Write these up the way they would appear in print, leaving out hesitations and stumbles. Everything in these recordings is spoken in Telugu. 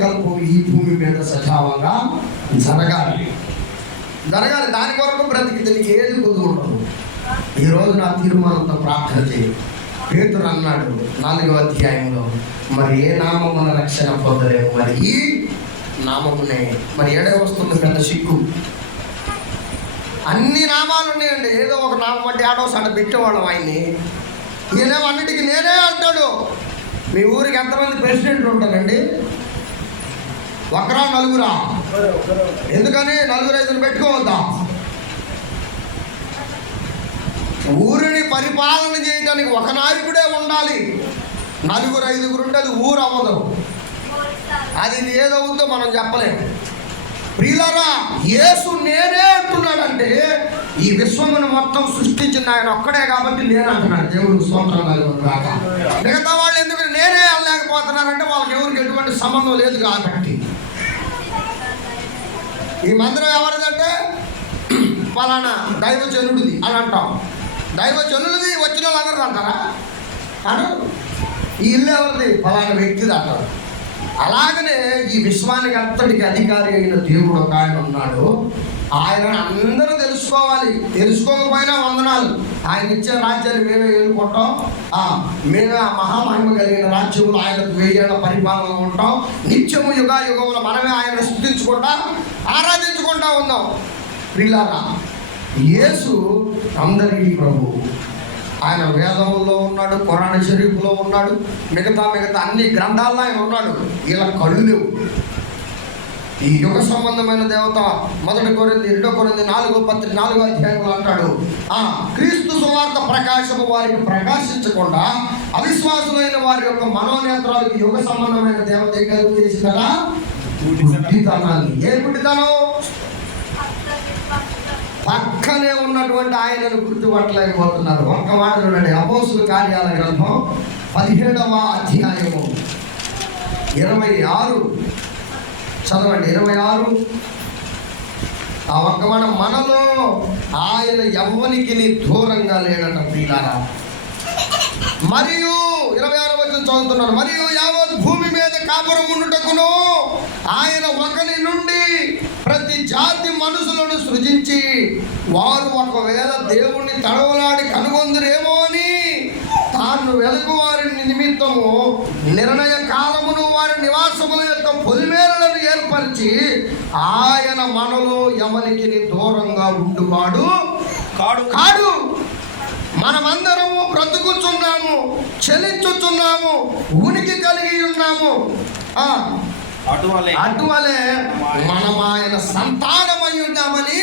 సంకల్పం ఈ భూమి మీద సజావంగా జరగాలి. దాని కొరకు బ్రతికితే నీకు ఏది కుదురు ఉండదు. ఈరోజు నా తీర్మానంతో ప్రార్థన చేయి. పేతురు అన్నాడు 4వ అధ్యాయంలో, మరి ఏ నామమున రక్షణ పొందలేము, మరి ఈ నామమునే. మరి ఏడే వస్తుంది పెద్ద సిక్కు. అన్ని నామాలు ఉన్నాయండి, ఏదో ఒక నామం అంటే ఆడో సడ పెట్టేవాళ్ళం ఆయన్ని. ఈయనేమో అన్నిటికీ నేనే అంటాడు. మీ ఊరికి ఎంతమంది ప్రెసిడెంట్లు ఉంటారండి? ఒకరా నలుగురా? ఎందుకని 4-5 పెట్టుకోవద్దా? ఊరిని పరిపాలన చేయడానికి ఒక నాయకుడే ఉండాలి. 4-5 ఉంటే అది ఊరు అవ్వదు. అది ఏదవుతుందో మనం చెప్పలేము. ప్రియులారా, యేసు నేనే అంటున్నాడంటే ఈ విశ్వమును మొత్తం సృష్టించిన ఆయన ఒక్కడే కాబట్టి నేనంటున్నాడు. దేవుడు స్తోత్రం కలుగునుగాక. మిగతా వాళ్ళు ఎందుకు నేనే అనలేకపోతున్నారంటే వాళ్ళకి ఎవరికి ఎటువంటి సంబంధం లేదు కాబట్టి. ఈ మందిరం ఎవరిదంటే పలానా దైవజనుడిది అని అంటాం. దైవజనుడిది వచ్చిన వాళ్ళందరూ అంటారా? అనరు. ఈ ఇల్లు ఎవరిది? పలానా వ్యక్తిది అంటారు. అలాగనే ఈ విశ్వానికి అంతటికి అధికారి అయిన దేవుడు ఒక ఆయన ఉన్నాడు. ఆయన అందరూ తెలుసుకోవాలి. తెలుసుకోకపోయినా వందనాలు. ఆయన ఇచ్చే రాజ్యాన్ని మేమే ఎన్నుకుంటాం. మేమే ఆ మహామహిమ కలిగిన రాజ్యంలో ఆయనకు 1000 ఏళ్ల పరిపాలనలో ఉంటాం. నిత్యము యుగాయుగంలో మనమే ఆయన స్తుతించుకుంటా ఆరాధించుకుంటా ఉన్నాం. ప్రియులారా, యేసు అందరికీ ప్రభు. ఆయన వేదంలో ఉన్నాడు, ఖురాన్ షరీఫ్లో ఉన్నాడు, మిగతా అన్ని గ్రంథాల్లో ఆయన ఉన్నాడు. ఇలా కళ్ళు లేవు. ఈ యుగ సంబంధమైన దేవత 1 కొరింథీ 2 కొరింథీ 4వ అధ్యాయంలో అంటాడు, క్రీస్తు సువార్త ప్రకాశము వారికి ప్రకాశించకుండా అవిశ్వాసులైన వారి యొక్క మనోనేత్రాలకు యుగ సంబంధమైన దేవత కలుగు చేసిందట గుడ్డితనాన్ని. ఏ గుడ్డితనం? పక్కనే ఉన్నటువంటి ఆయనను గుర్తుపట్టలేకపోతున్నారు. ఒక్క మాట చూడండి, అపోస్తుల కార్యాల గ్రంథం 17వ అధ్యాయము 26 చదవండి. 26 ఆ ఒక్క మాట. మనలో ఆయన ఎవ్వనికి దూరంగా లేడట ప్రియులారా. మరియు 26వ వచనం చదువుతున్నాను. మరియు యావత్ భూమి మీద కాపురం ఉండుటకును ఆయన ఒకని నుండి ప్రతి జాతి మనుషులను సృజించి వారు ఒకవేళ దేవుణ్ణి తడవలాడి కనుగొందురేమో అని తాను వెలుగు వారి నిమిత్తము నిర్ణయ కాలమును వారి నివాసముల యొక్క పొలిమేరలను ఏర్పరిచి ఆయన మనలో ఎవరికి దూరంగా ఉండువాడు కాడు. మనమందరము బ్రతుకుచున్నాము, చలించుచున్నాము, ఉనికి కలిగి ఉన్నాము. అటువలే మనం ఆయన సంతానమై ఉన్నామని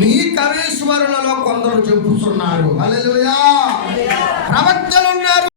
మీ కవీశ్వరులలో కొందరు చెప్పుతున్నారు. హల్లెలూయా. ప్రవక్తల